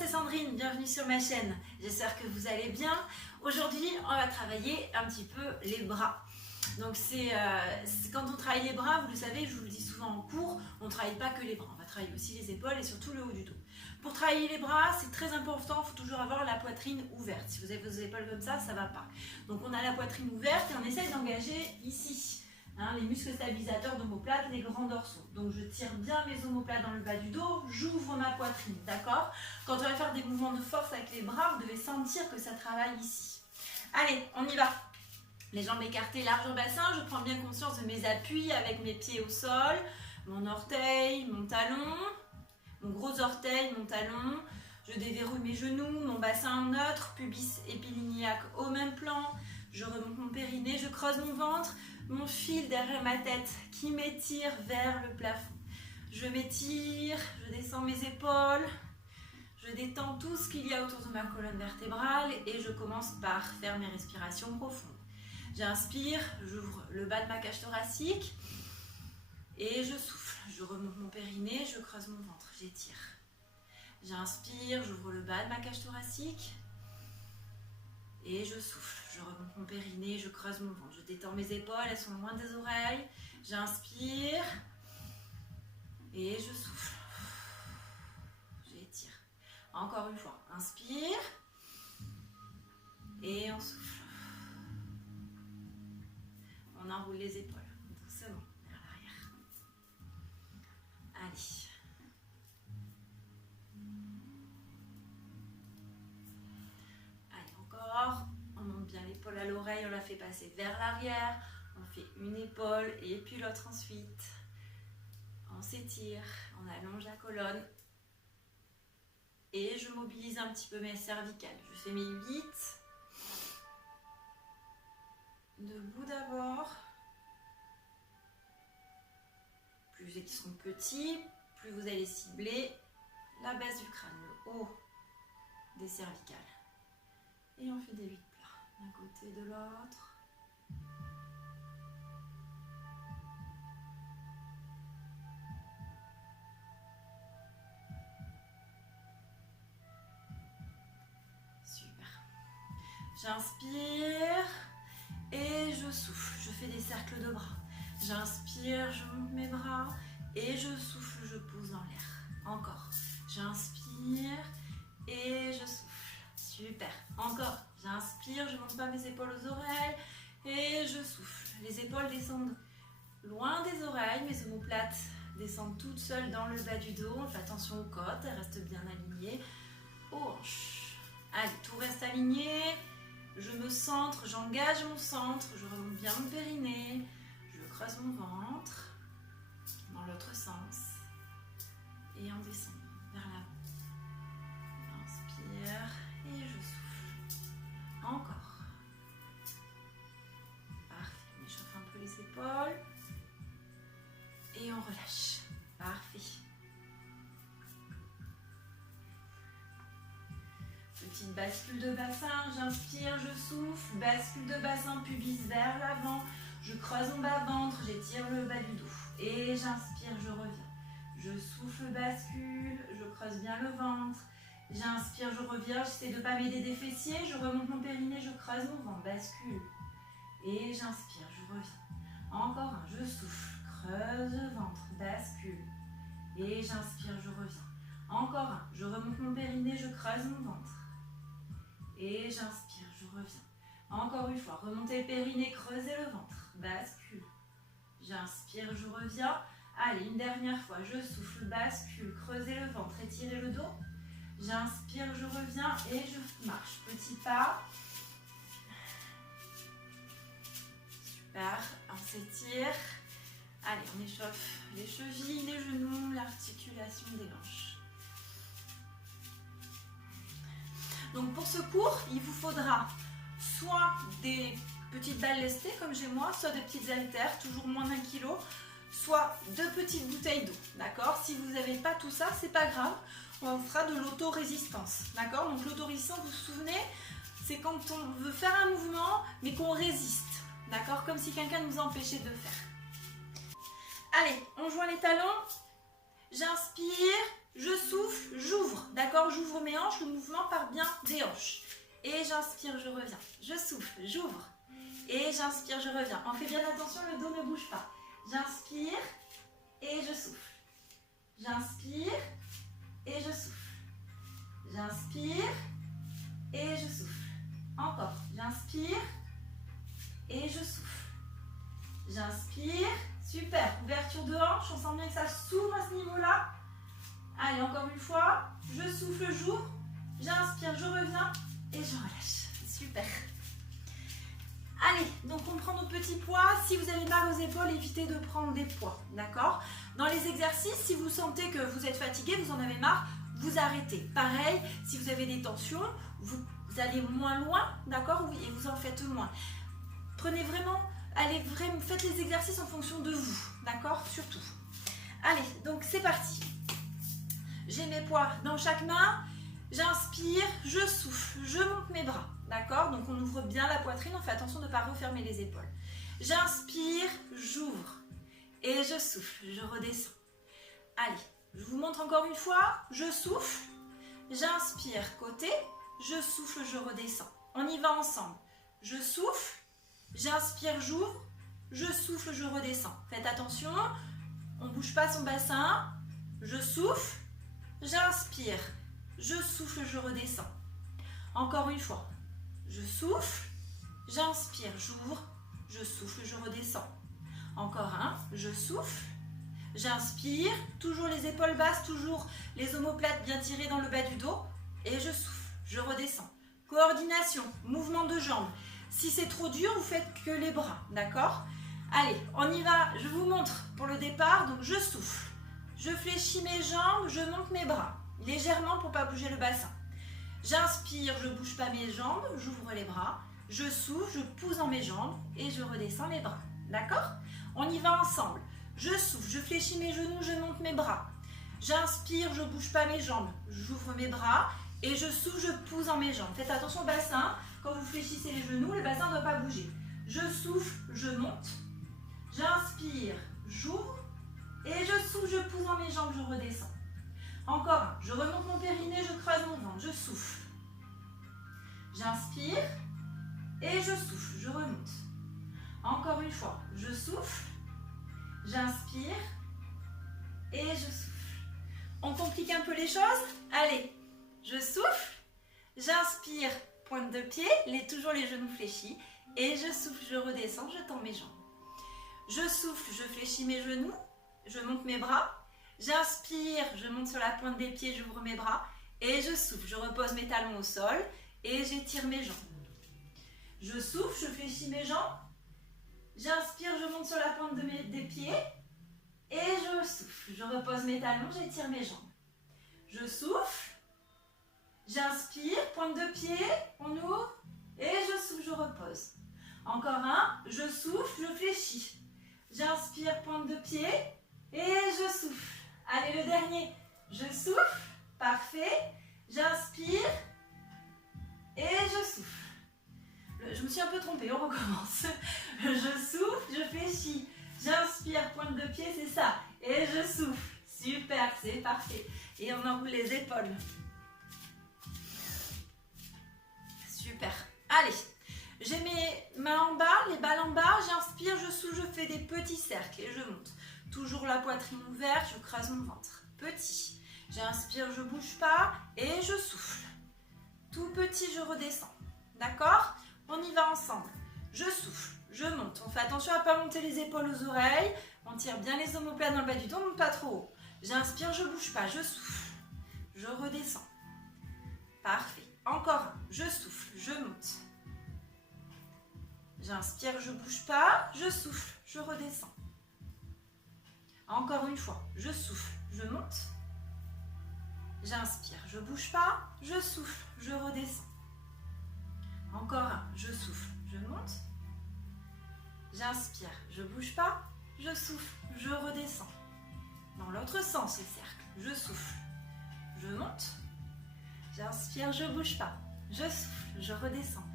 c'est Sandrine, bienvenue sur ma chaîne. J'espère que vous allez bien. Aujourd'hui, on va travailler un petit peu les bras. Donc quand on travaille les bras, vous le savez, je vous le dis souvent en cours, on ne travaille pas que les bras, on va travailler aussi les épaules et surtout le haut du dos. Pour travailler les bras, c'est très important, il faut toujours avoir la poitrine ouverte. Si vous avez vos épaules comme ça ne va pas. Donc on a la poitrine ouverte et on essaye d'engager ici. Les muscles stabilisateurs d'omoplate, les grands dorsaux. Donc je tire bien mes omoplates dans le bas du dos, j'ouvre ma poitrine, d'accord? Quand on va faire des mouvements de force avec les bras, vous devez sentir que ça travaille ici. Allez, on y va. Les jambes écartées, large au bassin, je prends bien conscience de mes appuis avec mes pieds au sol, mon orteil, mon talon, mon gros orteil, mon talon. Je déverrouille mes genoux, mon bassin neutre, pubis épilinéaque au même plan. Je remonte mon périnée, je creuse mon ventre, mon fil derrière ma tête qui m'étire vers le plafond. Je m'étire, je descends mes épaules, je détends tout ce qu'il y a autour de ma colonne vertébrale et je commence par faire mes respirations profondes. J'inspire, j'ouvre le bas de ma cage thoracique et je souffle. Je remonte mon périnée, je creuse mon ventre, j'étire. J'inspire, j'ouvre le bas de ma cage thoracique et je souffle. Je remonte mon périnée, je creuse mon ventre. Je détends mes épaules, elles sont loin des oreilles. J'inspire et je souffle. J'étire. Encore une fois, inspire et on souffle. On enroule les épaules doucement vers l'arrière. Allez. Allez, encore. On monte bien l'épaule à l'oreille, on la fait passer vers l'arrière. On fait une épaule et puis l'autre ensuite. On s'étire, on allonge la colonne. Et je mobilise un petit peu mes cervicales. Je fais mes 8. Debout d'abord. Plus ils sont petits, plus vous allez cibler la base du crâne, le haut des cervicales. Et on fait des 8 plats, d'un côté et de l'autre. Super. J'inspire et je souffle. Je fais des cercles de bras. J'inspire, je monte mes bras et je souffle, je pose dans l'air. Encore. J'inspire et je souffle. Super. Encore. J'inspire, je monte pas mes épaules aux oreilles et je souffle. Les épaules descendent loin des oreilles, mes omoplates descendent toutes seules dans le bas du dos. On fait attention aux côtes, elles restent bien alignées. Aux hanches. Allez, tout reste aligné. Je me centre, j'engage mon centre, je remonte bien mon périnée. Je creuse mon ventre dans l'autre sens et on descend vers l'avant. J'inspire et je souffle. Encore. Parfait. On échauffe un peu les épaules et on relâche. Parfait. Petite bascule de bassin. J'inspire, je souffle. Bascule de bassin, pubis vers l'avant. Je creuse mon bas-ventre, j'étire le bas du dos. Et j'inspire, je reviens. Je souffle, bascule, je creuse bien le ventre. J'inspire, je reviens, j'essaie de ne pas m'aider des fessiers. Je remonte mon périnée, je creuse mon ventre, bascule. Et j'inspire, je reviens. Encore un, je souffle, creuse le ventre, bascule. Et j'inspire, je reviens. Encore un, je remonte mon périnée, je creuse mon ventre. Et j'inspire, je reviens. Encore une fois, remontez le périnée, creusez le ventre. Bascule. J'inspire, je reviens. Allez, une dernière fois. Je souffle, bascule, creusez le ventre, étirez le dos. J'inspire, je reviens et je marche. Petit pas. Super. On s'étire. Allez, on échauffe les chevilles, les genoux, l'articulation des hanches. Donc pour ce cours, il vous faudra soit des petites balles lestées comme j'ai moi, soit des petites haltères, toujours moins d'1 kg, soit 2 petites bouteilles d'eau, d'accord? Si vous n'avez pas tout ça, c'est pas grave, on fera de l'autorésistance, d'accord? Donc l'autorésistance, vous vous souvenez, c'est quand on veut faire un mouvement, mais qu'on résiste, d'accord? Comme si quelqu'un nous empêchait de le faire. Allez, on joint les talons, j'inspire, je souffle, j'ouvre, d'accord? J'ouvre j'ouvre mes hanches, le mouvement part bien des hanches. Et j'inspire, je reviens. Je souffle, j'ouvre. Et j'inspire, je reviens. On fait bien attention, le dos ne bouge pas. J'inspire et je souffle. J'inspire et je souffle. J'inspire et je souffle. Encore. J'inspire et je souffle. J'inspire. Super. Ouverture de hanche. On sent bien que ça s'ouvre à ce niveau-là. Allez, encore une fois. Je souffle, j'ouvre. J'inspire, je reviens et je relâche. Super. Allez, donc on prend nos petits poids. Si vous avez mal aux épaules, évitez de prendre des poids, d'accord? Dans les exercices, si vous sentez que vous êtes fatigué, vous en avez marre, vous arrêtez. Pareil, si vous avez des tensions, vous allez moins loin, d'accord? Oui, et vous en faites moins. Prenez vraiment, faites les exercices en fonction de vous, d'accord? Surtout. Allez, donc c'est parti. J'ai mes poids dans chaque main. J'inspire, je souffle, je monte mes bras. D'accord? Donc on ouvre bien la poitrine, on fait attention de ne pas refermer les épaules. J'inspire, j'ouvre et je souffle, je redescends. Allez, je vous montre encore une fois. Je souffle, j'inspire côté, je souffle, je redescends. On y va ensemble. Je souffle, j'inspire, j'ouvre, je souffle, je redescends. Faites attention, on ne bouge pas son bassin. Je souffle, j'inspire, je souffle, je redescends. Encore une fois. Je souffle, j'inspire, j'ouvre, je souffle, je redescends. Encore un, je souffle, j'inspire, toujours les épaules basses, toujours les omoplates bien tirées dans le bas du dos. Et je souffle, je redescends. Coordination, mouvement de jambes. Si c'est trop dur, vous faites que les bras, d'accord? Allez, on y va, je vous montre pour le départ. Donc je souffle, je fléchis mes jambes, je monte mes bras, légèrement pour ne pas bouger le bassin. J'inspire, je ne bouge pas mes jambes, j'ouvre les bras. Je souffle, je pousse dans mes jambes et je redescends mes bras. D'accord? On y va ensemble. Je souffle, je fléchis mes genoux, je monte mes bras. J'inspire, je ne bouge pas mes jambes, j'ouvre mes bras et je souffle, je pousse dans mes jambes. Faites attention au bassin. Quand vous fléchissez les genoux, le bassin ne doit pas bouger. Je souffle, je monte. J'inspire, j'ouvre et je souffle, je pousse dans mes jambes, je redescends. Encore un. Je remonte mon périnée, je creuse mon ventre, je souffle. J'inspire et je souffle, je remonte. Encore une fois, je souffle, j'inspire et je souffle. On complique un peu les choses? Allez, je souffle, j'inspire, pointe de pied, toujours les genoux fléchis et je souffle, je redescends, je tends mes jambes. Je souffle, je fléchis mes genoux, je monte mes bras. J'inspire, je monte sur la pointe des pieds, j'ouvre mes bras et je souffle. Je repose mes talons au sol et j'étire mes jambes. Je souffle, je fléchis mes jambes. J'inspire, je monte sur la pointe des pieds et je souffle. Je repose mes talons, j'étire mes jambes. Je souffle, j'inspire, pointe de pied, on ouvre et je souffle, je repose. Encore un, je souffle, je fléchis. J'inspire, pointe de pied et je souffle. Allez, le dernier. Je souffle. Parfait. J'inspire. Et je souffle. Je me suis un peu trompée, on recommence. Je souffle, je fléchis. J'inspire, pointe de pied, c'est ça. Et je souffle. Super, c'est parfait. Et on enroule les épaules. Super. Allez. J'ai mes mains en bas, les balles en bas. J'inspire, je souffle, je fais des petits cercles et je monte. Toujours la poitrine ouverte, je creuse mon ventre. Petit. J'inspire, je ne bouge pas et je souffle. Tout petit, je redescends. D'accord? On y va ensemble. Je souffle, je monte. On fait attention à ne pas monter les épaules aux oreilles. On tire bien les omoplates dans le bas du dos, on ne monte pas trop haut. J'inspire, je ne bouge pas, je souffle. Je redescends. Parfait. Encore un. Je souffle, je monte. J'inspire, je ne bouge pas, je souffle, je redescends. Encore une fois, je souffle, je monte. J'inspire, je ne bouge pas, je souffle, je redescends. Encore un, je souffle, je monte. J'inspire, je ne bouge pas, je souffle, je redescends. Dans l'autre sens, le cercle, je souffle, je monte. J'inspire, je ne bouge pas, je souffle, je redescends.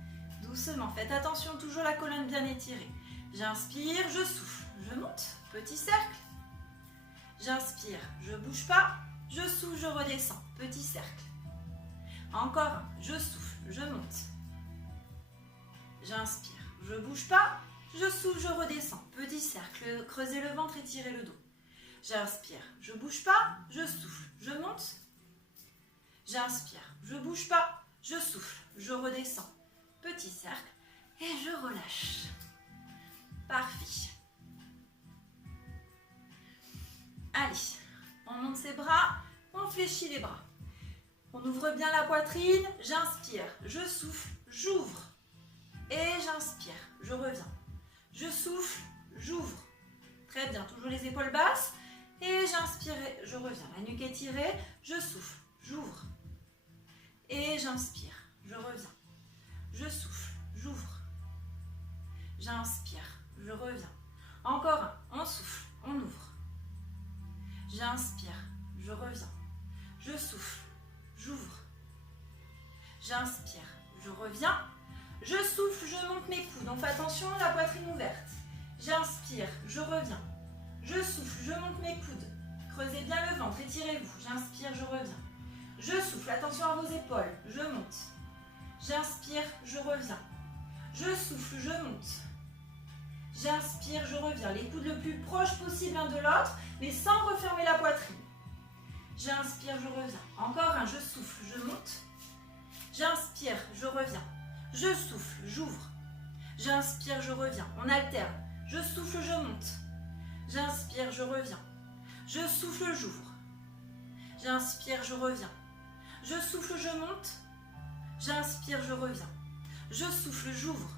Doucement, faites attention, toujours la colonne bien étirée. J'inspire, je souffle, je monte, petit cercle. J'inspire, je ne bouge pas, je souffle, je redescends, petit cercle. Encore un. Je souffle, je monte. J'inspire. Je bouge pas. Je souffle, je redescends. Petit cercle. Creusez le ventre, étirez le dos. J'inspire. Je bouge pas. Je souffle. Je monte. J'inspire. Je bouge pas. Je souffle. Je redescends. Petit cercle. Et je relâche. Parfait. Allez. On monte ses bras. On fléchit les bras. On ouvre bien la poitrine. J'inspire. Je souffle. J'ouvre. Et j'inspire. Je reviens. Je souffle. J'ouvre. Très bien. Toujours les épaules basses. Et j'inspire. Je reviens. La nuque étirée. Je souffle. J'ouvre. Et j'inspire. Je reviens. Je souffle. J'ouvre. J'inspire. Je reviens. Encore un. On souffle. On ouvre. J'inspire. Je reviens. Je souffle. J'ouvre. J'inspire. Je reviens. Je souffle. Je monte mes coudes. On fait attention, la poitrine ouverte. J'inspire. Je reviens. Je souffle. Je monte mes coudes. Creusez bien le ventre. Étirez-vous. J'inspire. Je reviens. Je souffle. Attention à vos épaules. Je monte. J'inspire. Je reviens. Je souffle. Je monte. J'inspire. Je reviens. Les coudes le plus proches possible l'un de l'autre, mais sans refermer la poitrine. J'inspire. Je reviens. Encore un. Je souffle. Je monte. J'inspire. Je reviens. Je souffle. J'ouvre. J'inspire. Je reviens. On alterne. Je souffle. Je monte. J'inspire. Je reviens. Je souffle. J'ouvre. J'inspire. Je reviens. Je souffle. Je monte. J'inspire. Je reviens. Je souffle. J'ouvre.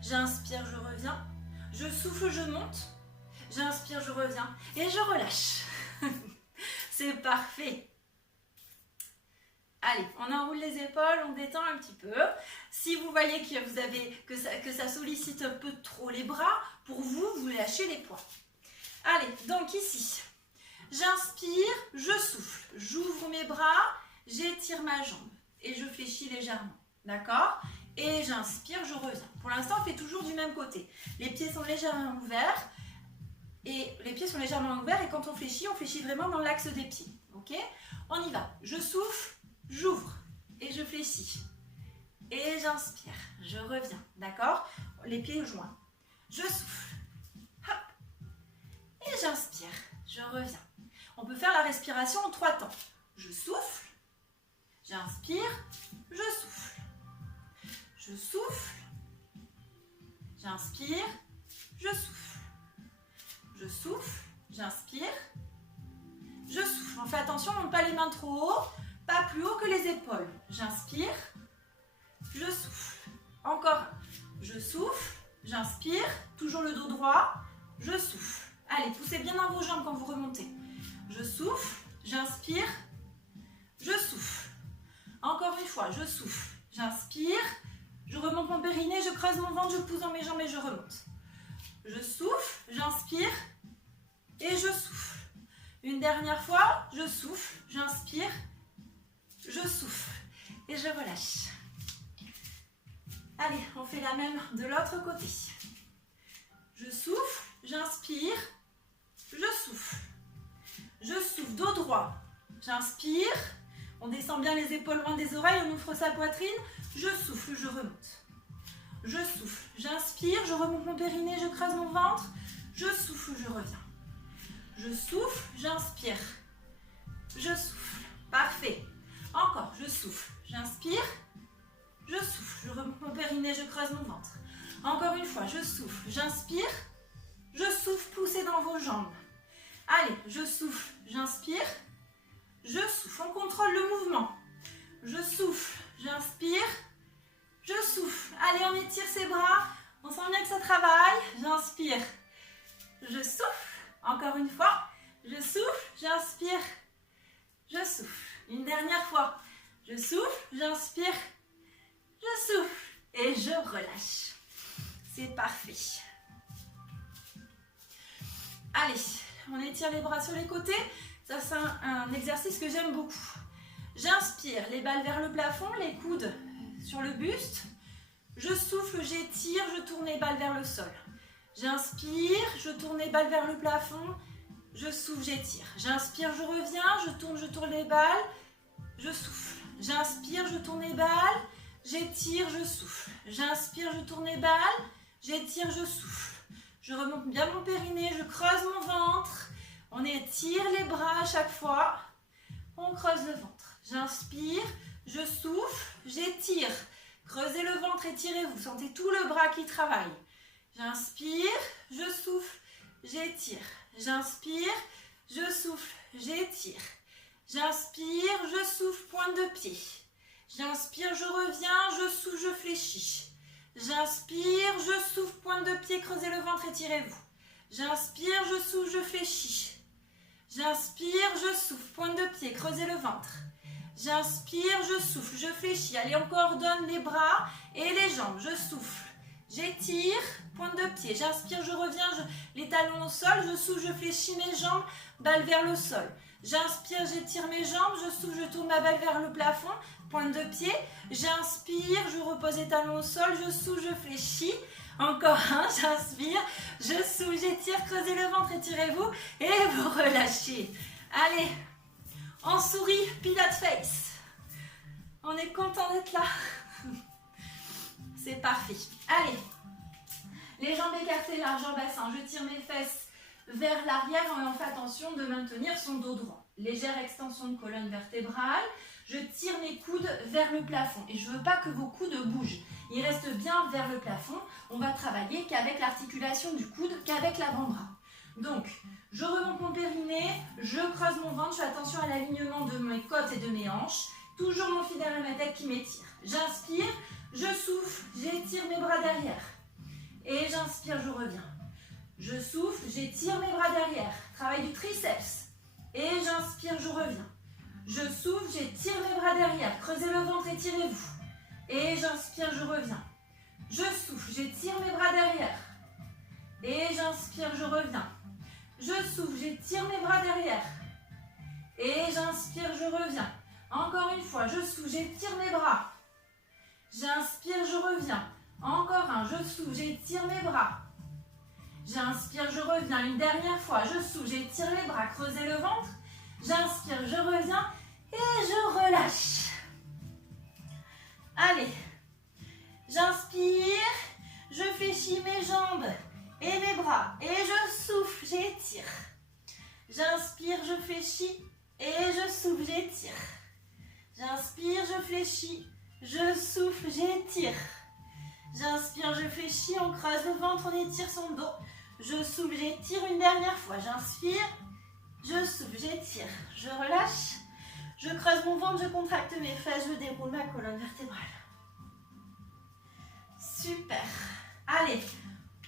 J'inspire. Je reviens. Je souffle. Je monte. J'inspire. Je reviens. Et je relâche. C'est parfait. Allez, on enroule les épaules, on détend un petit peu. Si vous voyez que ça sollicite un peu trop les bras, pour vous, vous lâchez les poings. Allez, donc ici, j'inspire, je souffle, j'ouvre mes bras, j'étire ma jambe et je fléchis légèrement. D'accord? Et j'inspire, je reviens. Pour l'instant, on fait toujours du même côté. Les pieds sont légèrement ouverts. Et quand on fléchit vraiment dans l'axe des pieds. Ok? On y va. Je souffle, j'ouvre et je fléchis. Et j'inspire, je reviens. D'accord? Les pieds joints. Je souffle. Hop. Et j'inspire, je reviens. On peut faire la respiration en 3 temps. Je souffle, j'inspire, je souffle. Je souffle, j'inspire, je souffle. Je souffle, j'inspire, je souffle. On fait attention, on ne monte pas les mains trop haut, pas plus haut que les épaules. J'inspire, je souffle. Encore un. Je souffle, j'inspire, toujours le dos droit, je souffle. Allez, poussez bien dans vos jambes quand vous remontez. Je souffle, j'inspire, je souffle. Encore une fois, je souffle, j'inspire, je remonte mon périnée, je creuse mon ventre, je pousse dans mes jambes et je remonte. Je souffle, j'inspire et je souffle. Une dernière fois, je souffle, j'inspire, je souffle et je relâche. Allez, on fait la même de l'autre côté. Je souffle, j'inspire, je souffle. Je souffle, dos droit, j'inspire. On descend bien les épaules loin des oreilles, on ouvre sa poitrine. Je souffle, je remonte. Je souffle, j'inspire, je remonte mon périnée, je creuse mon ventre. Je souffle, je reviens. Je souffle, j'inspire. Je souffle. Parfait. Encore, je souffle, j'inspire. Je souffle, je remonte mon périnée, je creuse mon ventre. Encore une fois, je souffle, j'inspire. Je souffle, poussez dans vos jambes. Allez, je souffle, j'inspire. Je souffle, on contrôle le mouvement. Je souffle, j'inspire. Je souffle. Allez, on étire ses bras. On sent bien que ça travaille. J'inspire. Je souffle. Encore une fois. Je souffle. J'inspire. Je souffle. Une dernière fois. Je souffle. J'inspire. Je souffle. Et je relâche. C'est parfait. Allez, on étire les bras sur les côtés. Ça, c'est un exercice que j'aime beaucoup. J'inspire. Les balles vers le plafond. Les coudes sur le buste, je souffle, j'étire, je tourne les balles vers le sol. J'inspire, je tourne les balles vers le plafond, je souffle, j'étire. J'inspire, je reviens, je tourne les balles, je souffle. J'inspire, je tourne les balles. J'étire, je souffle. J'inspire, je tourne les balles. J'étire, je souffle. Je remonte bien mon périnée, je creuse mon ventre. On étire les bras à chaque fois. On creuse le ventre. J'inspire, je souffle, j'étire. Creusez le ventre, étirez-vous. Sentez tout le bras qui travaille. J'inspire, je souffle, j'étire. J'inspire, je souffle, j'étire. J'inspire, je souffle, pointe de pied. J'inspire, je reviens, je souffle, je fléchis. J'inspire, je souffle, pointe de pied, creusez le ventre, étirez-vous. J'inspire, je souffle, je fléchis. J'inspire, je souffle, pointe de pied, creusez le ventre. J'inspire, je souffle, je fléchis. Allez, on coordonne les bras et les jambes. Je souffle, j'étire, pointe de pied. J'inspire, je reviens, les talons au sol. Je souffle, je fléchis mes jambes, balle vers le sol. J'inspire, j'étire mes jambes. Je souffle, je tourne ma balle vers le plafond, pointe de pied. J'inspire, je repose les talons au sol. Je souffle, je fléchis. Encore un, j'inspire, je souffle, j'étire, creusez le ventre, étirez-vous et vous relâchez. Allez, on sourit, Pilates face. On est content d'être là. C'est parfait. Allez, les jambes écartées, largeur bassin. Je tire mes fesses vers l'arrière et on fait attention de maintenir son dos droit. Légère extension de colonne vertébrale. Je tire mes coudes vers le plafond et je ne veux pas que vos coudes bougent. Ils restent bien vers le plafond. On va travailler qu'avec l'articulation du coude, qu'avec l'avant-bras. Donc, je remonte mon périnée, je creuse mon ventre, je fais attention à l'alignement de mes côtes et de mes hanches. Toujours mon fil derrière ma tête qui m'étire. J'inspire, je souffle, j'étire mes bras derrière. Et j'inspire, je reviens. Je souffle, j'étire mes bras derrière. Travail du triceps. Et j'inspire, je reviens. Je souffle, j'étire mes bras derrière. Creusez le ventre, étirez-vous. Et j'inspire, je reviens. Je souffle, j'étire mes bras derrière. Et j'inspire, je reviens. Je souffle, j'étire mes bras derrière. Et j'inspire, je reviens. Encore une fois, je souffle, j'étire mes bras. J'inspire, je reviens. Encore un, je souffle, j'étire mes bras. J'inspire, je reviens. Une dernière fois, je souffle, j'étire les bras. Creusez le ventre. J'inspire, je reviens et je relâche. Allez, j'inspire, je fléchis mes jambes et mes bras et je souffle, j'étire. J'inspire, je fléchis et je souffle, j'étire. J'inspire, je fléchis, je souffle, j'étire. J'inspire, je fléchis, on creuse le ventre, on étire son dos. Je souffle, j'étire une dernière fois. J'inspire, je souffle, j'étire, je relâche. Je creuse mon ventre, je contracte mes fesses, je déroule ma colonne vertébrale. Super. Allez,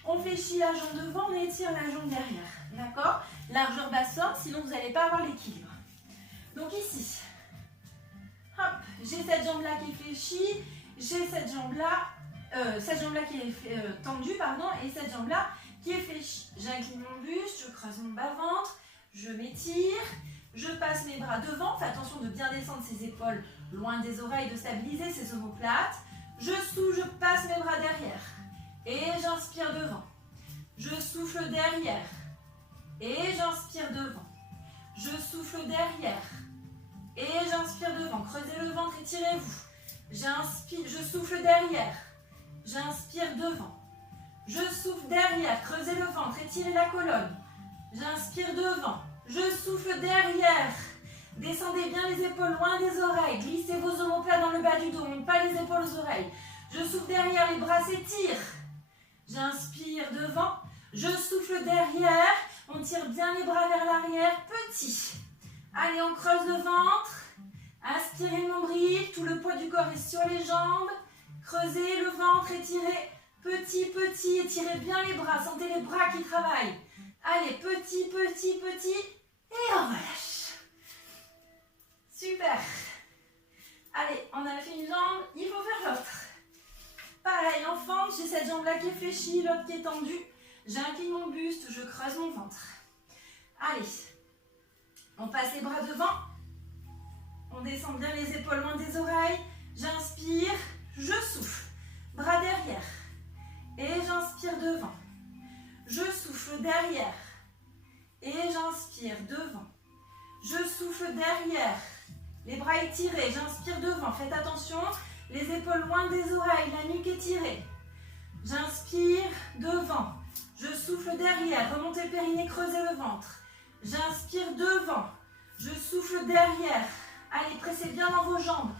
on fléchit la jambe devant, on étire la jambe derrière. D'accord? Largeur bassin, sinon vous n'allez pas avoir l'équilibre. Donc ici, hop, j'ai cette jambe-là qui est fléchie, j'ai cette jambe-là qui est tendue, pardon, et cette jambe-là qui est fléchie. J'incline mon buste, je creuse mon bas-ventre, je m'étire. Je passe mes bras devant, fais attention de bien descendre ses épaules loin des oreilles, de stabiliser ses omoplates. Je souffle, je passe mes bras derrière. Et j'inspire devant. Je souffle derrière. Et j'inspire devant. Je souffle derrière. Et j'inspire devant. Creusez le ventre, étirez-vous. J'inspire, je souffle derrière. J'inspire devant. Je souffle derrière. Creusez le ventre, étirez la colonne. J'inspire devant. Je souffle derrière. Descendez bien les épaules loin des oreilles. Glissez vos omoplates dans le bas du dos. Monte pas les épaules aux oreilles. Je souffle derrière, les bras s'étirent. J'inspire devant. Je souffle derrière. On tire bien les bras vers l'arrière. Petit. Allez, on creuse le ventre. Inspirez le nombril. Tout le poids du corps est sur les jambes. Creusez le ventre, étirez. Petit, petit. Étirez bien les bras. Sentez les bras qui travaillent. Allez, petit, petit, petit. Et on relâche. Super. Allez, on a fait une jambe, il faut faire l'autre. Pareil, en fente, j'ai cette jambe-là qui est fléchie, l'autre qui est tendue. J'incline mon buste, je creuse mon ventre. Allez, on passe les bras devant. On descend bien les épaules loin des oreilles. J'inspire, je souffle. Bras derrière. Et j'inspire devant. Je souffle derrière. Et j'inspire devant. Je souffle derrière. Les bras étirés, j'inspire devant. Faites attention, les épaules loin des oreilles, la nuque étirée. J'inspire devant. Je souffle derrière. Remontez le périnée, creusez le ventre. J'inspire devant. Je souffle derrière. Allez, pressez bien dans vos jambes.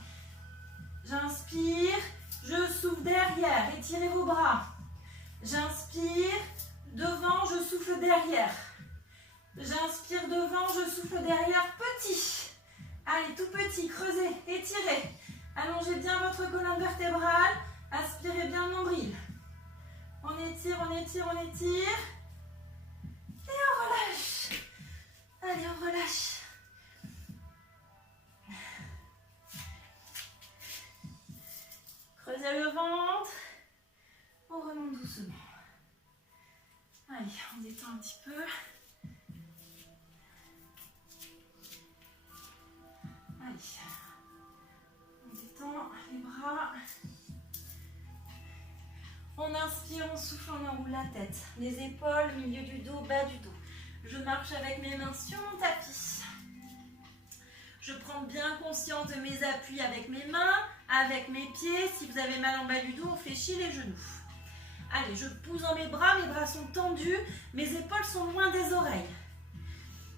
J'inspire. Je souffle derrière. Étirez vos bras. J'inspire. Devant, je souffle derrière. J'inspire devant, je souffle derrière. Petit. Allez, tout petit. Creusez. Étirez. Allongez bien votre colonne vertébrale. Aspirez bien le nombril. On étire, on étire, on étire. Et on relâche. Allez, on relâche. Creusez le ventre. On remonte doucement. Allez, on détend un petit peu. Allez. On détend les bras. On inspire, on souffle, on enroule la tête. Les épaules, milieu du dos, bas du dos. Je marche avec mes mains sur mon tapis. Je prends bien conscience de mes appuis avec mes mains, avec mes pieds. Si vous avez mal en bas du dos, on fléchit les genoux. Allez, je pousse dans mes bras sont tendus, mes épaules sont loin des oreilles.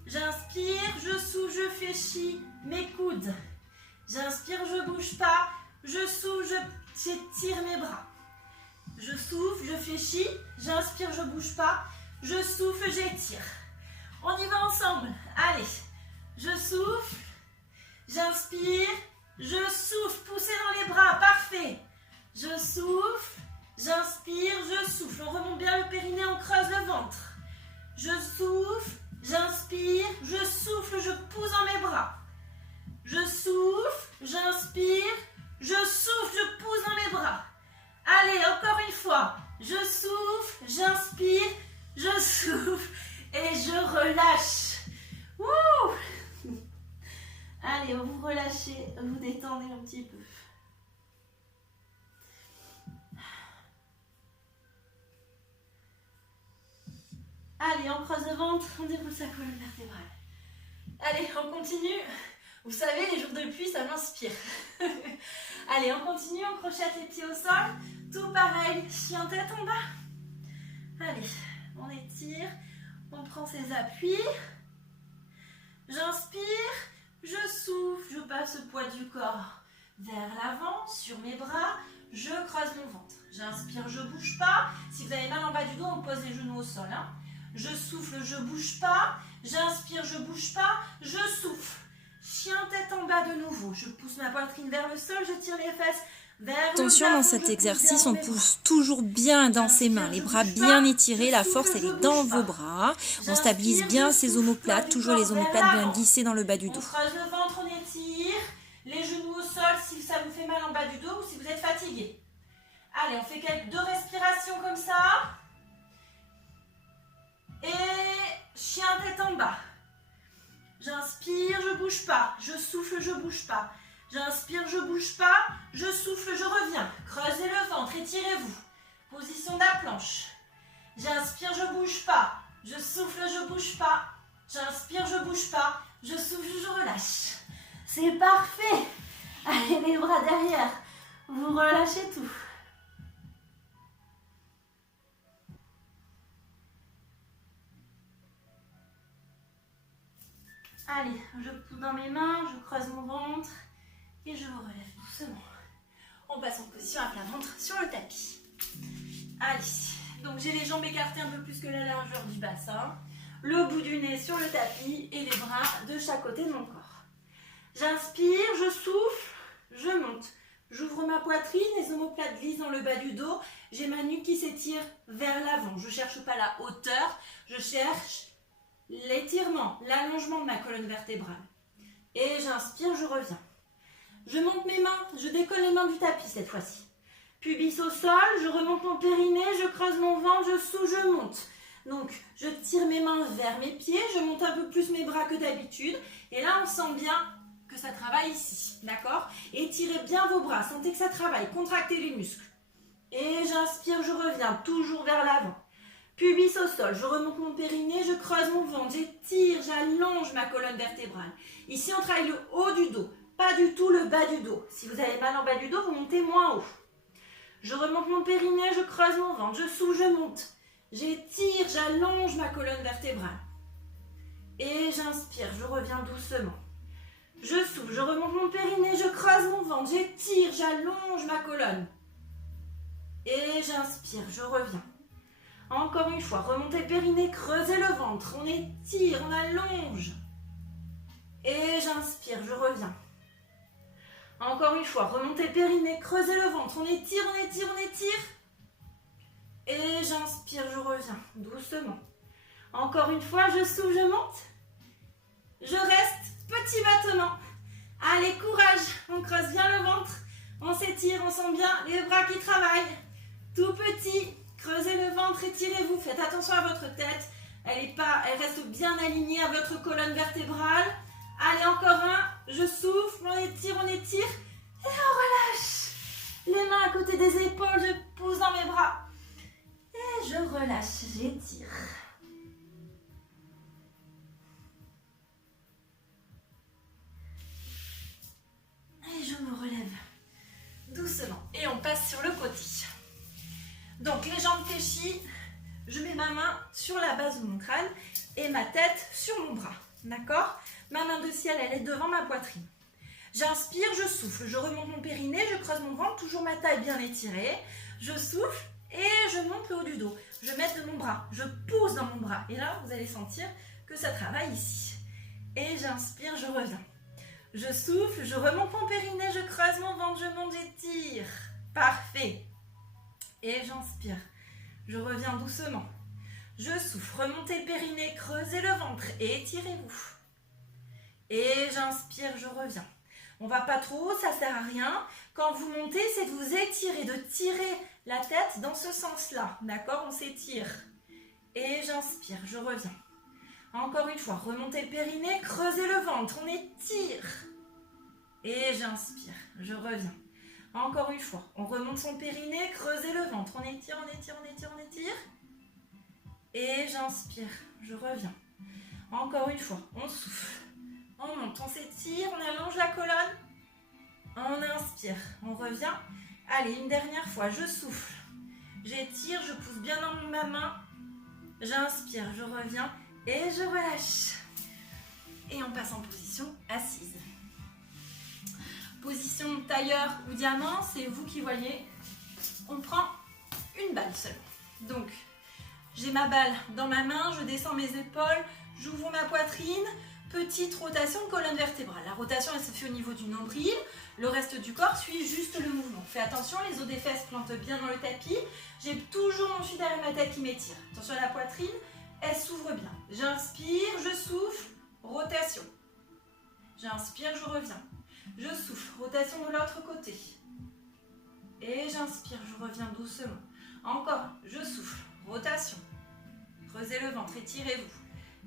J'inspire, je souffle, je fléchis mes coudes. J'inspire, je ne bouge pas. Je souffle, j'étire mes bras. Je souffle, je fléchis. J'inspire, je ne bouge pas. Je souffle, j'étire. On y va ensemble. Allez, je souffle. J'inspire. Je souffle. Poussez dans les bras. Parfait. Je souffle. J'inspire, je souffle. On remonte bien le périnée, on creuse le ventre. Je souffle. J'inspire. Je souffle. Je pousse dans mes bras. Je souffle. J'inspire. Je souffle. Je pousse dans mes bras. Allez, encore une fois. Je souffle. J'inspire. Je souffle. Et je relâche. Wouh! Allez, vous relâchez, vous détendez un petit peu. Allez, on creuse le ventre, on déroule sa colonne vertébrale. Allez, on continue. Vous savez, les jours de pluie, ça m'inspire. Allez, on continue, on crochette les pieds au sol. Tout pareil, chien tête en bas. Allez, on étire, on prend ses appuis. J'inspire, je souffle, je passe le poids du corps vers l'avant, sur mes bras. Je creuse mon ventre. J'inspire, je ne bouge pas. Si vous avez mal en bas du dos, on pose les genoux au sol. Je souffle, je ne bouge pas. J'inspire, je ne bouge pas. Je souffle. Chien tête en bas de nouveau. Je pousse ma poitrine vers le sol. Je tire les fesses vers le bas. Attention, dans cet exercice, on pousse toujours bien dans ses mains. Les bras bien étirés. La force, elle est dans vos bras. On stabilise bien ses omoplates. Toujours les omoplates bien glissées dans le bas du dos. On creuse le ventre, on étire. Les genoux au sol si ça vous fait mal en bas du dos ou si vous êtes fatigué. Allez, on fait deux respirations comme ça. Et chien tête en bas. J'inspire, je ne bouge pas. Je souffle, je ne bouge pas. J'inspire, je ne bouge pas. Je souffle, je reviens. Creusez le ventre, étirez-vous. Position de la planche. J'inspire, je ne bouge pas. Je souffle, je ne bouge pas. J'inspire, je ne bouge pas. Je souffle, je relâche. C'est parfait. Allez, les bras derrière. Vous relâchez tout. Allez, je pousse dans mes mains, je creuse mon ventre et je me relève doucement. On passe en position à plat ventre sur le tapis. Allez, donc j'ai les jambes écartées un peu plus que la largeur du bassin, le bout du nez sur le tapis et les bras de chaque côté de mon corps. J'inspire, je souffle, je monte. J'ouvre ma poitrine, les omoplates glissent dans le bas du dos. J'ai ma nuque qui s'étire vers l'avant. Je ne cherche pas la hauteur, je cherche l'étirement, l'allongement de ma colonne vertébrale. Et j'inspire, je reviens. Je monte mes mains, je décolle les mains du tapis cette fois-ci. Pubis au sol, je remonte mon périnée, je creuse mon ventre, je souffle, je monte. Donc, je tire mes mains vers mes pieds, je monte un peu plus mes bras que d'habitude. Et là, on sent bien que ça travaille ici, d'accord? Étirez bien vos bras, sentez que ça travaille, contractez les muscles. Et j'inspire, je reviens, toujours vers l'avant. Pubis au sol, je remonte mon périnée, je creuse mon ventre, j'étire, j'allonge ma colonne vertébrale. Ici, on travaille le haut du dos, pas du tout le bas du dos. Si vous avez mal en bas du dos, vous montez moins haut. Je remonte mon périnée, je creuse mon ventre, je souffle, je monte. J'étire, j'allonge ma colonne vertébrale. Et j'inspire, je reviens doucement. Je souffle, je remonte mon périnée, je creuse mon ventre, j'étire, j'allonge ma colonne. Et j'inspire, je reviens. Encore une fois, remontez le périnée, creusez le ventre, on étire, on allonge. Et j'inspire, je reviens. Encore une fois, remontez le périnée, creusez le ventre, on étire, on étire, on étire. Et j'inspire, je reviens, doucement. Encore une fois, je souffle, je monte. Je reste, petit battement. Allez, courage, on creuse bien le ventre. On s'étire, on sent bien les bras qui travaillent. Tout petit, creusez le ventre, étirez-vous. Faites attention à votre tête. Elle reste bien alignée à votre colonne vertébrale. Allez, encore un. Je souffle, on étire, et on relâche. Les mains à côté des épaules, je pousse dans mes bras. Et je relâche, j'étire. Et je me relève doucement. Et on passe sur le côté. Donc les jambes fléchies, je mets ma main sur la base de mon crâne et ma tête sur mon bras. D'accord? Ma main de ciel, elle est devant ma poitrine. J'inspire, je souffle, je remonte mon périnée, je creuse mon ventre, toujours ma taille bien étirée. Je souffle et je monte le haut du dos. Je mets de mon bras, je pose dans mon bras. Et là, vous allez sentir que ça travaille ici. Et j'inspire, je reviens. Je souffle, je remonte mon périnée, je creuse mon ventre, je monte, j'étire. Parfait. Et j'inspire. Je reviens doucement. Je souffle, remontez le périnée, creusez le ventre et étirez-vous. Et j'inspire, je reviens. On va pas trop haut, ça sert à rien. Quand vous montez, c'est de vous étirer, de tirer la tête dans ce sens-là. D'accord? On s'étire. Et j'inspire, je reviens. Encore une fois, remontez le périnée, creusez le ventre, on étire. Et j'inspire, je reviens. Encore une fois, on remonte son périnée, creusez le ventre, on étire, on étire, on étire, on étire. Et j'inspire, je reviens. Encore une fois, on souffle. On monte, on s'étire, on allonge la colonne. On inspire, on revient. Allez, une dernière fois, je souffle. J'étire, je pousse bien dans ma main. J'inspire, je reviens et je relâche. Et on passe en position assise. Position tailleur ou diamant, c'est vous qui voyez. On prend une balle seulement. Donc, j'ai ma balle dans ma main, je descends mes épaules, j'ouvre ma poitrine. Petite rotation de colonne vertébrale. La rotation, elle se fait au niveau du nombril. Le reste du corps suit juste le mouvement. Fais attention, les os des fesses plantent bien dans le tapis. J'ai toujours mon fil derrière ma tête qui m'étire. Attention à la poitrine, elle s'ouvre bien. J'inspire, je souffle, rotation. J'inspire, je reviens. Je souffle, rotation de l'autre côté. Et j'inspire, je reviens doucement. Encore, je souffle, rotation. Creusez le ventre, étirez-vous.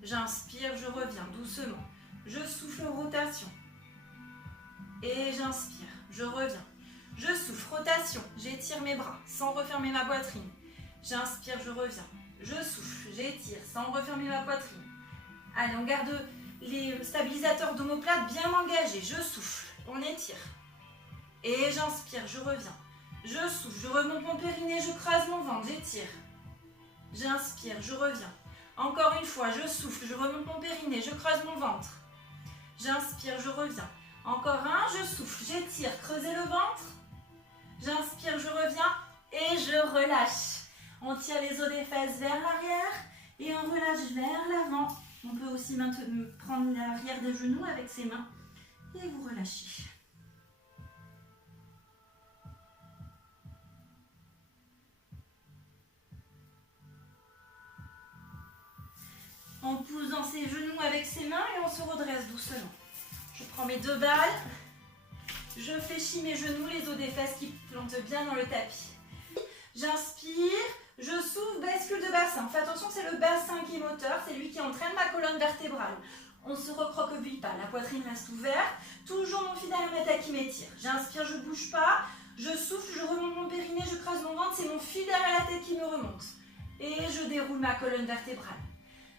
J'inspire, je reviens doucement. Je souffle, rotation. Et j'inspire, je reviens. Je souffle, rotation. J'étire mes bras sans refermer ma poitrine. J'inspire, je reviens. Je souffle, j'étire sans refermer ma poitrine. Allez, on garde les stabilisateurs d'omoplate bien engagés. Je souffle, on étire. Et j'inspire, je reviens. Je souffle, je remonte mon périnée, je creuse mon ventre, j'étire. J'inspire, je reviens. Encore une fois, je souffle, je remonte mon périnée, je creuse mon ventre. J'inspire, je reviens. Encore un, je souffle, j'étire, creusez le ventre. J'inspire, je reviens et je relâche. On tire les os des fesses vers l'arrière et on relâche vers l'avant. On peut aussi prendre l'arrière des genoux avec ses mains et vous relâchez. On pousse dans ses genoux avec ses mains et on se redresse doucement. Je prends mes deux balles. Je fléchis mes genoux, les os des fesses qui plantent bien dans le tapis. J'inspire, je souffle, bascule de bassin. Fais attention, c'est le bassin qui est moteur, c'est lui qui entraîne ma colonne vertébrale. On ne se recroqueville pas, la poitrine reste ouverte. Toujours mon fil derrière ma tête qui m'étire. J'inspire, je ne bouge pas. Je souffle, je remonte mon périnée, je creuse mon ventre. C'est mon fil derrière la tête qui me remonte. Et je déroule ma colonne vertébrale.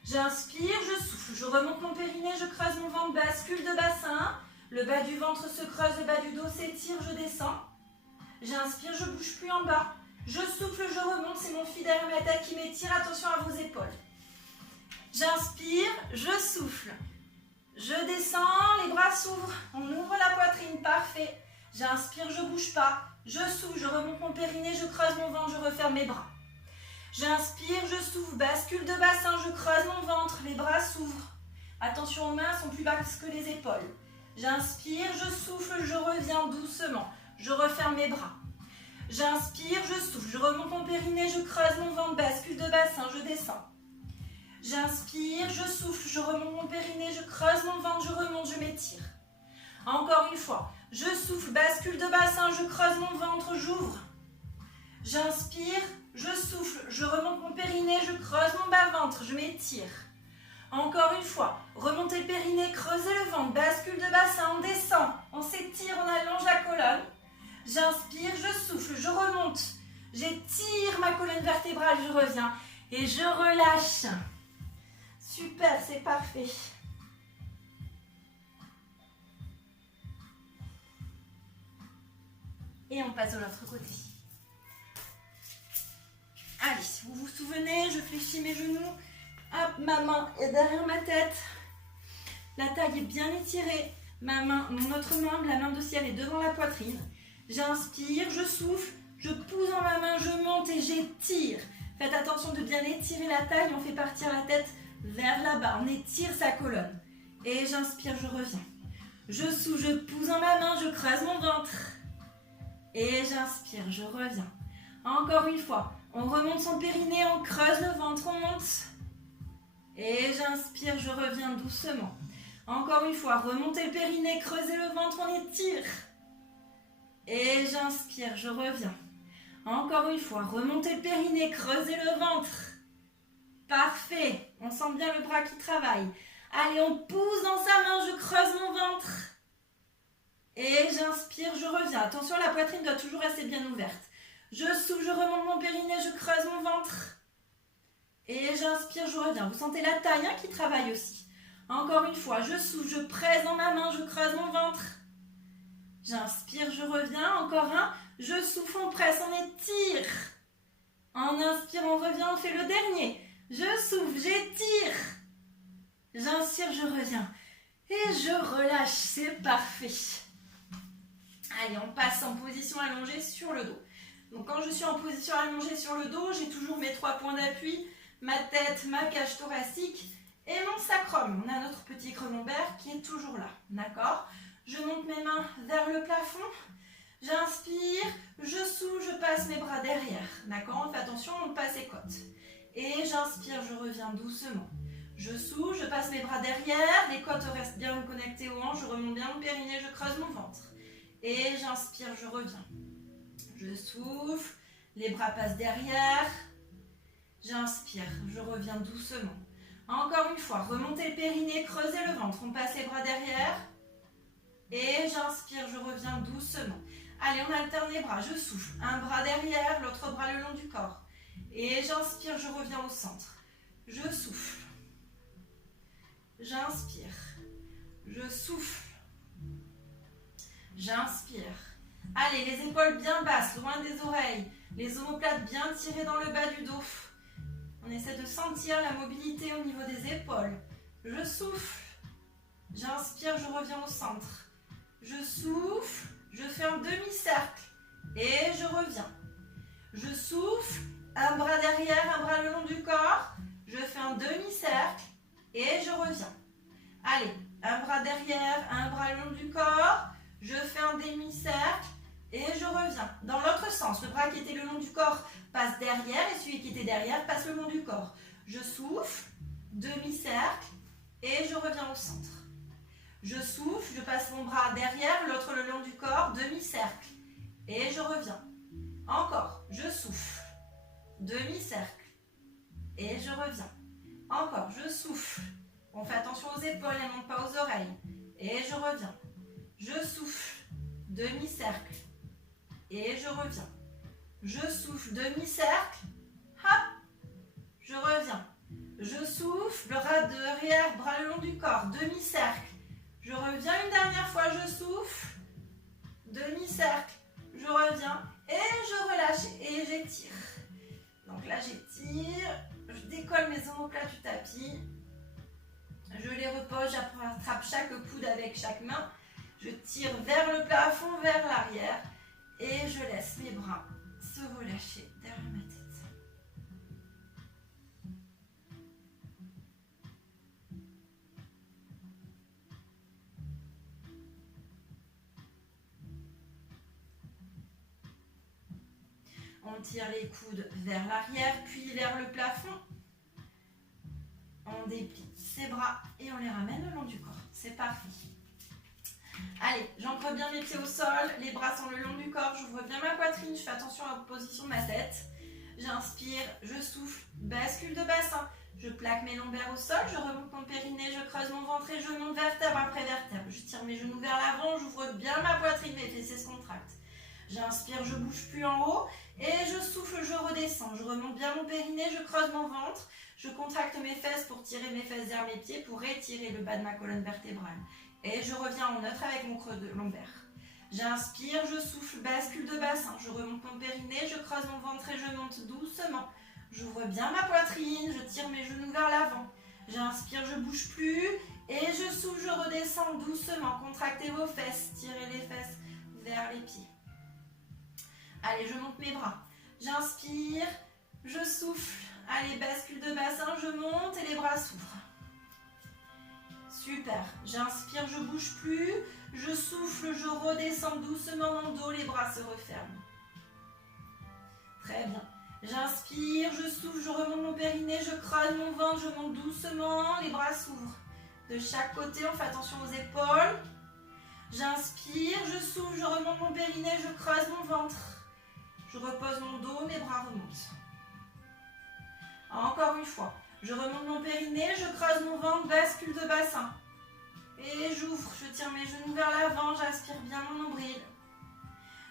J'inspire, je souffle, je remonte mon périnée, je creuse mon ventre, bascule de bassin. Le bas du ventre se creuse, le bas du dos s'étire, je descends. J'inspire, je ne bouge plus en bas. Je souffle, je remonte, c'est mon fil derrière ma tête qui m'étire. Attention à vos épaules. J'inspire, je souffle. Je descends, les bras s'ouvrent. On ouvre la poitrine, parfait. J'inspire, je ne bouge pas. Je souffle, je remonte mon périnée, je creuse mon ventre, je referme mes bras. J'inspire, je souffle, bascule de bassin, je creuse mon ventre, les bras s'ouvrent. Attention aux mains, sont plus basses que les épaules. J'inspire, je souffle, je reviens doucement. Je referme mes bras. J'inspire, je souffle, je remonte mon périnée, je creuse mon ventre, bascule de bassin, je descends. J'inspire, je souffle, je remonte mon périnée, je creuse mon ventre, je remonte, je m'étire. Encore une fois, je souffle, bascule de bassin, je creuse mon ventre, j'ouvre. J'inspire, je souffle, je remonte mon périnée, je creuse mon bas-ventre, je m'étire. Encore une fois, remontez le périnée, creusez le ventre, bascule de bassin, on descend, on s'étire, on allonge la colonne. J'inspire, je souffle, je remonte, j'étire ma colonne vertébrale, je reviens et je relâche. Super, c'est parfait. Et on passe de l'autre côté. Allez, si vous vous souvenez, je fléchis mes genoux. Hop, ma main est derrière ma tête. La taille est bien étirée. Mon autre main, la main de ciel est devant la poitrine. J'inspire, je souffle, je pousse dans ma main, je monte et j'étire. Faites attention de bien étirer la taille, on fait partir la tête vers là-bas. On étire sa colonne. Et j'inspire, je reviens. Je souffle, je pousse dans ma main, je creuse mon ventre. Et j'inspire, je reviens. Encore une fois, on remonte son périnée, on creuse le ventre, on monte. Et j'inspire, je reviens doucement. Encore une fois, remontez le périnée, creusez le ventre, on étire. Et j'inspire, je reviens. Encore une fois, remontez le périnée, creusez le ventre. Parfait, on sent bien le bras qui travaille. Allez, on pousse dans sa main, je creuse mon ventre. Et j'inspire, je reviens. Attention, la poitrine doit toujours rester bien ouverte. Je souffle, je remonte mon périnée, je creuse mon ventre. Et j'inspire, je reviens. Vous sentez la taille qui travaille aussi. Encore une fois, je souffle, je presse dans ma main, je creuse mon ventre. J'inspire, je reviens. Encore un. Je souffle, on presse, on étire. En inspirant, on revient, on fait le dernier. Je souffle, j'étire. J'inspire, je reviens. Et je relâche, c'est parfait. Allez, on passe en position allongée sur le dos. Donc quand je suis en position allongée sur le dos, j'ai toujours mes 3 points d'appui, ma tête, ma cage thoracique et mon sacrum. On a notre petit creux lombaire qui est toujours là, d'accord? Je monte mes mains vers le plafond, j'inspire, je souffle, je passe mes bras derrière, d'accord? On fait attention, on passe les côtes. Et j'inspire, je reviens doucement. Je souffle, je passe mes bras derrière, les côtes restent bien connectées aux hanches, je remonte bien mon périnée, je creuse mon ventre. Et j'inspire, je reviens. Je souffle, les bras passent derrière. J'inspire, je reviens doucement. Encore une fois, remontez le périnée, creusez le ventre. On passe les bras derrière. Et j'inspire, je reviens doucement. Allez, on alterne les bras. Je souffle, un bras derrière, l'autre bras le long du corps. Et j'inspire, je reviens au centre. Je souffle. J'inspire. Je souffle. J'inspire. Allez, les épaules bien basses, loin des oreilles. Les omoplates bien tirées dans le bas du dos. On essaie de sentir la mobilité au niveau des épaules. Je souffle. J'inspire, je reviens au centre. Je souffle. Je fais un demi-cercle. Et je reviens. Je souffle. Un bras derrière, un bras le long du corps. Je fais un demi-cercle. Et je reviens. Allez, un bras derrière, un bras le long du corps. Je fais un demi-cercle et je reviens. Dans l'autre sens, le bras qui était le long du corps passe derrière et celui qui était derrière passe le long du corps. Je souffle, demi-cercle et je reviens au centre. Je souffle, je passe mon bras derrière, l'autre le long du corps, demi-cercle et je reviens. Encore, je souffle, demi-cercle et je reviens. Encore, je souffle. On fait attention aux épaules, elles ne montent pas aux oreilles. Et je reviens. Je souffle, demi-cercle, et je reviens. Je souffle, demi-cercle, hop, je reviens. Je souffle, bras derrière, bras le long du corps, demi-cercle. Je reviens une dernière fois, je souffle. Demi-cercle, je reviens et je relâche et j'étire. Donc là, j'étire, je décolle mes omoplates du tapis. Je les repose, j'attrape chaque coude avec chaque main. Je tire vers le plafond, vers l'arrière. Et je laisse mes bras se relâcher derrière ma tête. On tire les coudes vers l'arrière, puis vers le plafond. On déplie ses bras et on les ramène le long du corps. C'est parfait. Allez, j'ancre bien mes pieds au sol, les bras sont le long du corps, j'ouvre bien ma poitrine, je fais attention à la position de ma tête. J'inspire, je souffle, bascule de bassin. Je plaque mes lombaires au sol, je remonte mon périnée, je creuse mon ventre et je monte vertèbre après vertèbre. Je tire mes genoux vers l'avant, j'ouvre bien ma poitrine, mes fessiers se contractent. J'inspire, je bouge plus en haut et je souffle, je redescends. Je remonte bien mon périnée, je creuse mon ventre, je contracte mes fesses pour tirer mes fesses vers mes pieds, pour étirer le bas de ma colonne vertébrale. Et je reviens en neutre avec mon creux de lombaire. J'inspire, je souffle, bascule de bassin. Je remonte mon périnée, je creuse mon ventre et je monte doucement. J'ouvre bien ma poitrine, je tire mes genoux vers l'avant. J'inspire, je bouge plus et je souffle, je redescends doucement. Contractez vos fesses, tirez les fesses vers les pieds. Allez, je monte mes bras. J'inspire, je souffle. Allez, bascule de bassin, je monte et les bras s'ouvrent. Super. J'inspire, je bouge plus. Je souffle, je redescends doucement mon dos, les bras se referment. Très bien. J'inspire, je souffle, je remonte mon périnée, je creuse mon ventre, je monte doucement, les bras s'ouvrent. De chaque côté, on fait attention aux épaules. J'inspire, je souffle, je remonte mon périnée, je creuse mon ventre. Je repose mon dos, mes bras remontent. Encore une fois. Je remonte mon périnée, je creuse mon ventre, bascule de bassin. Et j'ouvre, je tire mes genoux vers l'avant, j'aspire bien mon nombril.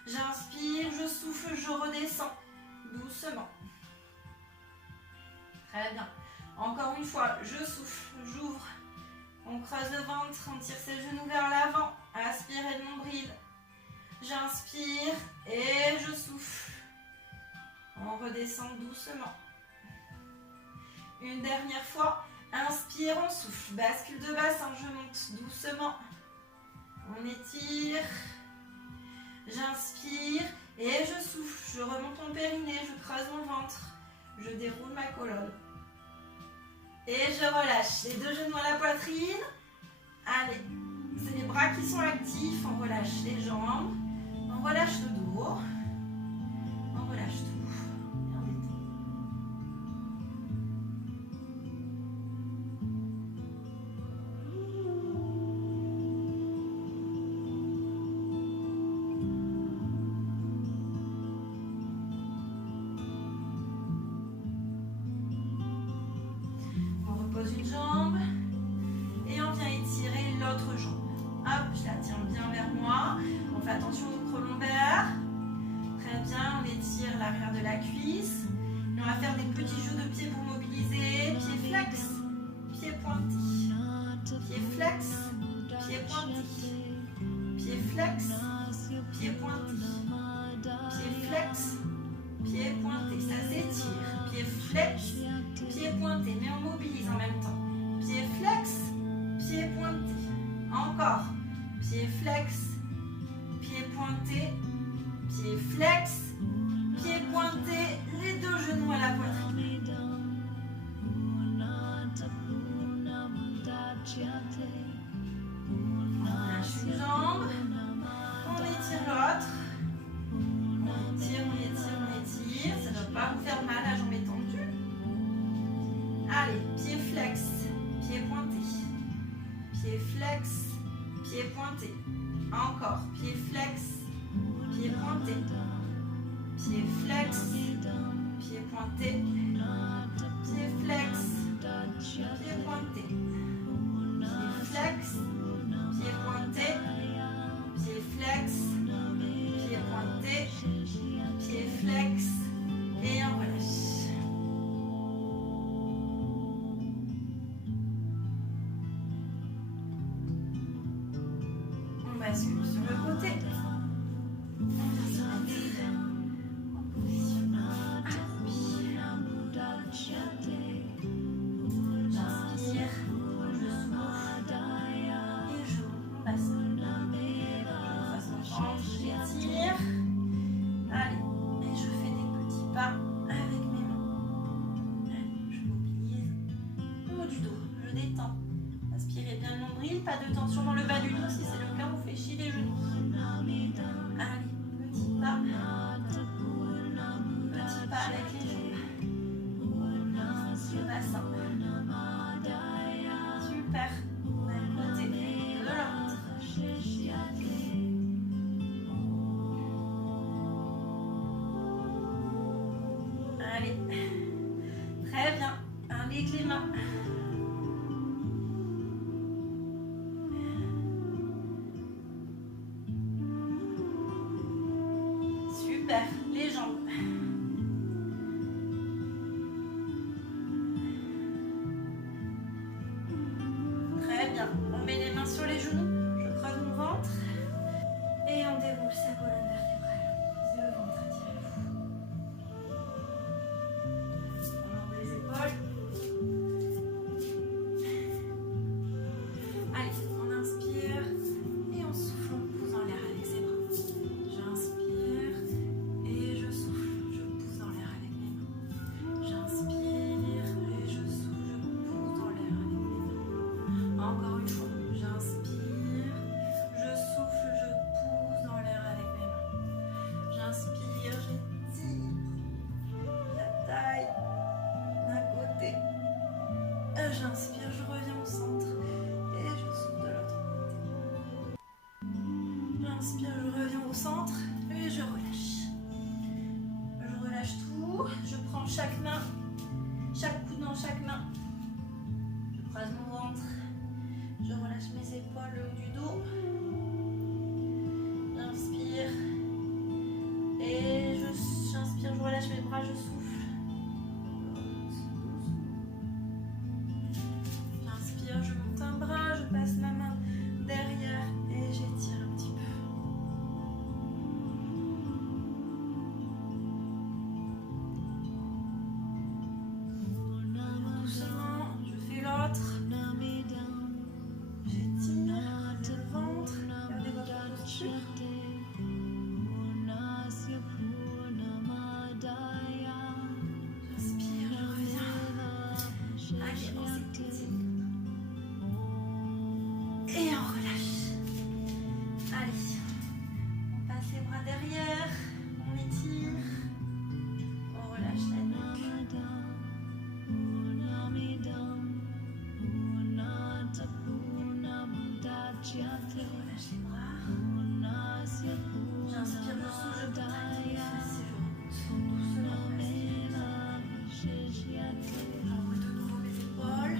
J'inspire, je souffle, je redescends doucement. Très bien. Encore une fois, je souffle, j'ouvre. On creuse le ventre, on tire ses genoux vers l'avant. Aspirez le nombril. J'inspire et je souffle. On redescend doucement. Une dernière fois. Inspire, on souffle. Bascule de bassin, je monte doucement. On étire. J'inspire et je souffle. Je remonte mon périnée, je creuse mon ventre. Je déroule ma colonne. Et je relâche. Les deux genoux à la poitrine. Allez, c'est les bras qui sont actifs. On relâche les jambes. On relâche le dos. On relâche tout. Et on détend. On repose une jambe. Et on vient étirer l'autre jambe. Hop, je la tiens bien vers moi. On fait attention au creux lombaire. Très bien, on étire l'arrière de la cuisse. Et on va faire des petits jeux de pieds pour mobiliser. Pieds flex, pieds pointés. Pieds flex, pieds pointés. Pieds flex, pieds pointés. Pieds flex, pieds pointés. Ça s'étire. Pieds flex, pieds pointés. Mais on mobilise en même temps. Pieds flex, pieds pointés. Encore. Pieds flex, pieds pointés. Pieds flex, pieds pointés. Les deux genoux à la poitrine. On relâche une jambe. On étire l'autre. On étire, on étire, on étire. Ça ne doit pas vous faire mal, la jambe est tendue. Allez, pieds flex, pieds pointés. Pieds flex, pieds pointés. Encore, pieds flex, pieds pointés. Pieds flex, pieds pointés. Pieds flex, pieds pointés. Pieds flex, pieds pointés. Pieds flex, pieds pointés. Pieds flex. Et on relâche. pas de tension dans le bas du dos si c'est le cas, on fait chier les genoux. Allez, petit pas. Petit pas avec les jambes. Le bassin. Super. Même côté de l'autre. Allez. Très bien. Avec les mains. Super. Les jambes. Très bien. On met les mains sur les genoux. Je creuse mon ventre. Et on déroule sa colonne vertébrale. C'est le ventre, étirez-vous. On ouvre les épaules. Allez, on inspire et on souffle, on pousse dans l'air avec ses bras. J'inspire et je souffle, je pousse dans l'air avec mes mains. J'inspire et je souffle, je pousse dans l'air avec mes mains. Encore une fois, j'inspire, je souffle, je pousse dans l'air avec mes mains. J'inspire, j'étire la taille d'un côté. J'inspire, je reviens au centre et je souffle de l'autre côté. J'inspire, je reviens au centre et je relâche. Je relâche tout, je prends chaque main, chaque coude dans chaque main. Je croise mon ventre, je relâche mes épaules, le haut du dos. J'inspire et j'inspire, je relâche mes bras, je souffle. J'inspire, je monte un bras, je passe ma main derrière et j'étire un petit peu. Doucement, je fais l'autre. J'étire le ventre, gardez votre posture. J'inspire, je reviens. Allez, on s'étire. Et on relâche. Allez, on passe les bras derrière, on étire, on relâche la nuque. Je relâche les bras. J'inspire, je souffle, je contracte les fesses et je remonte doucement. J'enroule de nouveau mes épaules.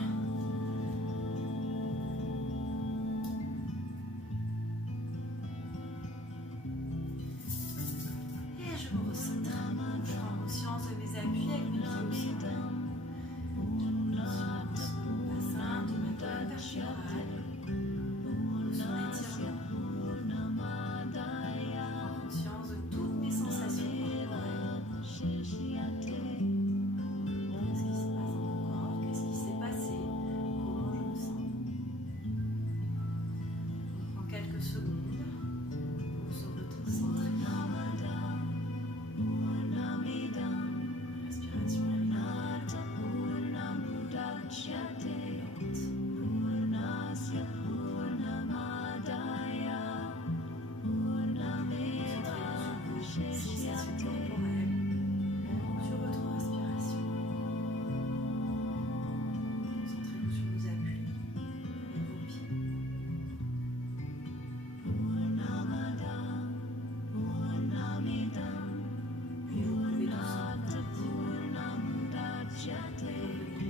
Et je me recentre. Je prends conscience de mes appuis avec mes pieds au sol. Bassin, de ma colonne vertébrale. De son étirement. Conscience de toutes mes sensations corporelles. Qu'est-ce qui se passe dans mon corps? Qu'est-ce qui s'est passé? Comment je me sens? On prend quelques secondes pour se recentrer. Respiration lente. Sensation corporelle sur votre respiration. Concentrez-vous sur vos appuis avec vos pieds. Puis vous pouvez revenir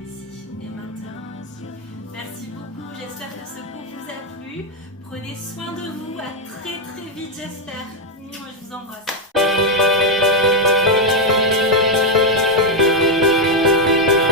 ici et maintenant. Merci beaucoup, j'espère que ce cours vous a plu. Prenez soin de vous, à très très vite j'espère. Moi je vous embrasse.